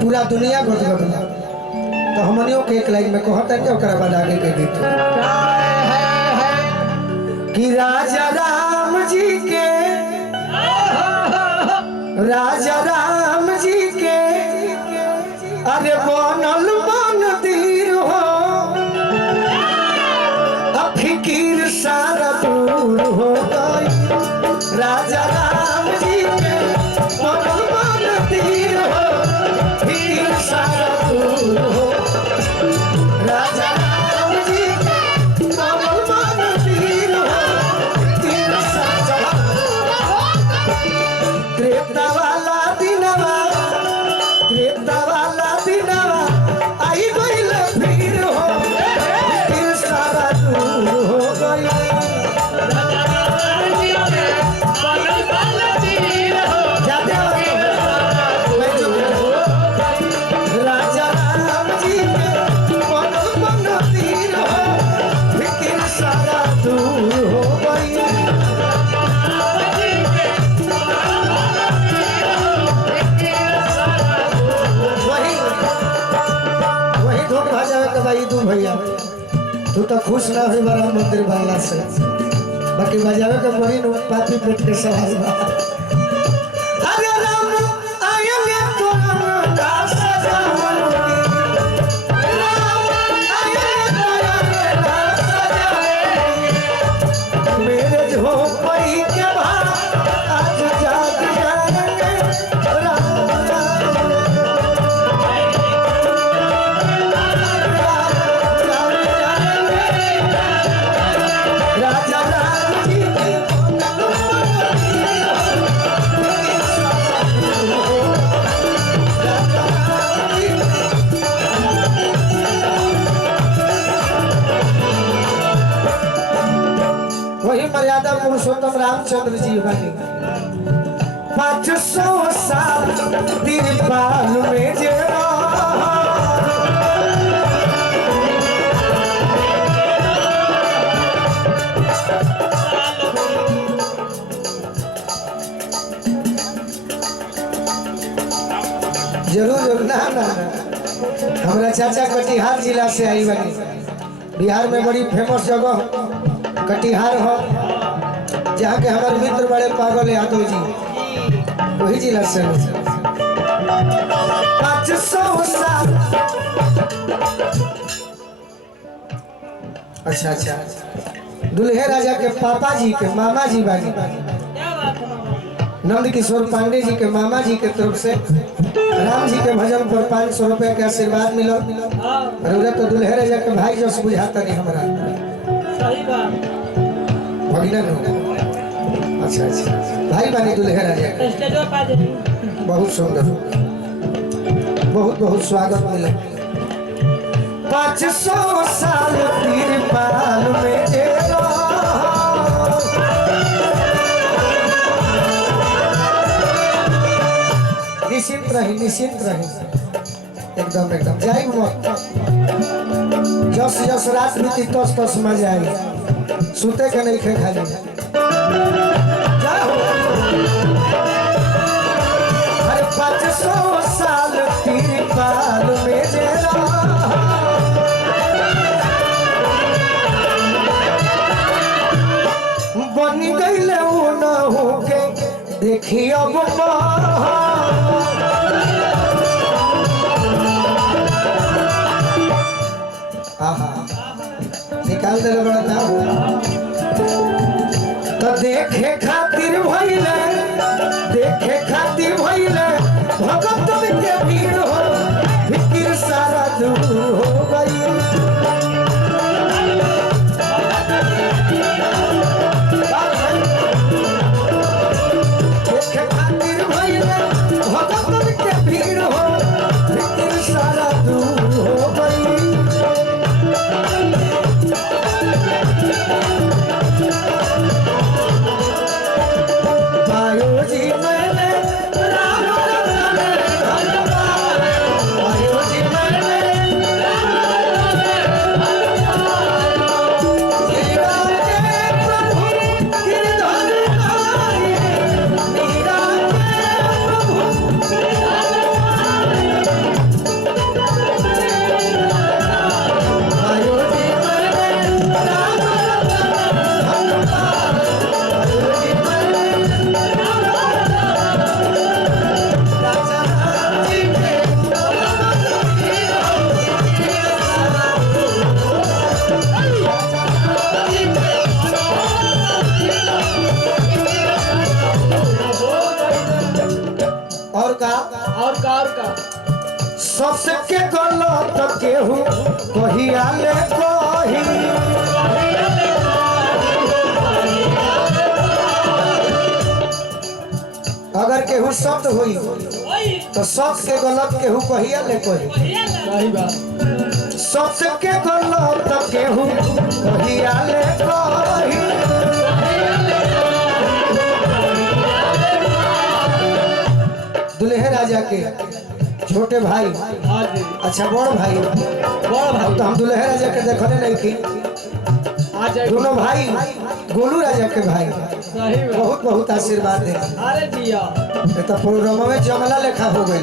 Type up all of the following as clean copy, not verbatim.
पूरा दुनिया गदगद बा। तो हमनियों के एक लाइन में कहता है ओकरा बाद आगे के गीत कि राजा राम जी के अरे बनल मंदिर हो फिकीर सारा दूर हो गई। राजा राम जी के बनल मंदिर हो फिकीर सारा दूर हो। राजा राम जी के बनल मंदिर हो फिकीर सारा त्रेता वाला दिनवा आई गइल फिर हो फिर सारा दूर हो गई। राजा राम जी के बनल मंदिर हो फिर सारा दूर हो गई। भाई तू भैया तू तो खुश ना हुई बड़ा मंदिर वाला से बाकी बजावे के बड़ी पापी पेट के सवाल बा। अरे राम आएंगे तो राम का सजाएंगे राम आएंगे तो राम का सजाएंगे मेरे झोपड़ी के बाहर आज जाग जाएंगे राम वही मर्यादा पुरुषोत्तम रामचंद्र जी बने 500 साल तिरपाल में जे जरूर ना हमारा चाचा कटिहार जिला से आई बनी। बिहार में बड़ी फेमस जगह कटिहार हो जहाँ के हमारे मित्र बड़े पागल यादव जी वही जिला से 500 साल। अच्छा दुल्हे राजा के पापा जी के मामा जी बाजी नंद किशोर पांडे जी के मामा जी के तरफ से राम जी के भजन पर 500 रुपए के आशीर्वाद मिला। और तो दुल्हे राजा के भाई जस बुझाता नहीं हमारा भगिना अच्छा भाई बानी दुल्हे राजा बहुत सुंदर बहुत स्वागत मिले। 500 साल तिरपाल में निश्चिंत रही एकदम जाई मत जस रात बीती तस मजा आई सुते के नहीं खे खाली हर 500 साल तिरपाल में बनी गई वो न हो के देखी अब निकाल दे बड़ा था तो देखे खातिर भइले भगत के भीड़ हो फिकिर सारा दूर हो गई। देखे खातिर भइले भगत के भीड़ हो फिकिर सारा दूर हो गई। राम सबके गलत केहू कहिया ले कही अगर केहू शब्द हुई तो सबके गलत केहू कहिया ले कही सबके गलत केहू कहिया ले कही दुल्हे राजा के छोटे भाई अच्छा बड़ भाई तो हम दुल्हे राजा के देखने नहीं थी दोनों भाई गोलू राजा के भाई बहुत बहुत आशीर्वाद दे तो प्रोग्राम में जमला लेखा हो गई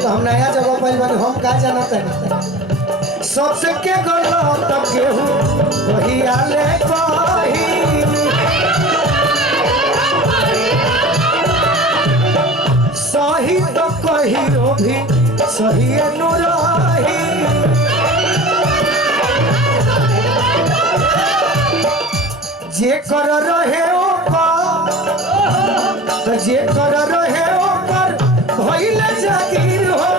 तो हम नया जगह पर बने हम का जानते हैं सबसे के गलत केहू कहिया ले कही सही तो कहियो भी सही अनुराही जे कर रहे तो जे कर रहे ओकर भइल जागीर हो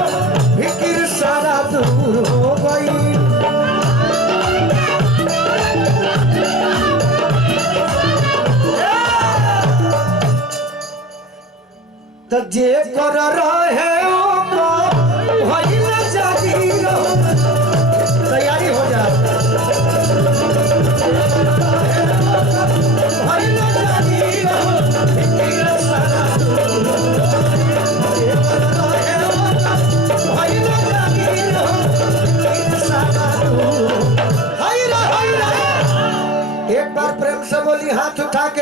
फिकिर सारा दूर हो गई तो जे कर रहे भइल जागीर हो तैयारी हो जा एक बार प्रेम से बोली हाथ उठा के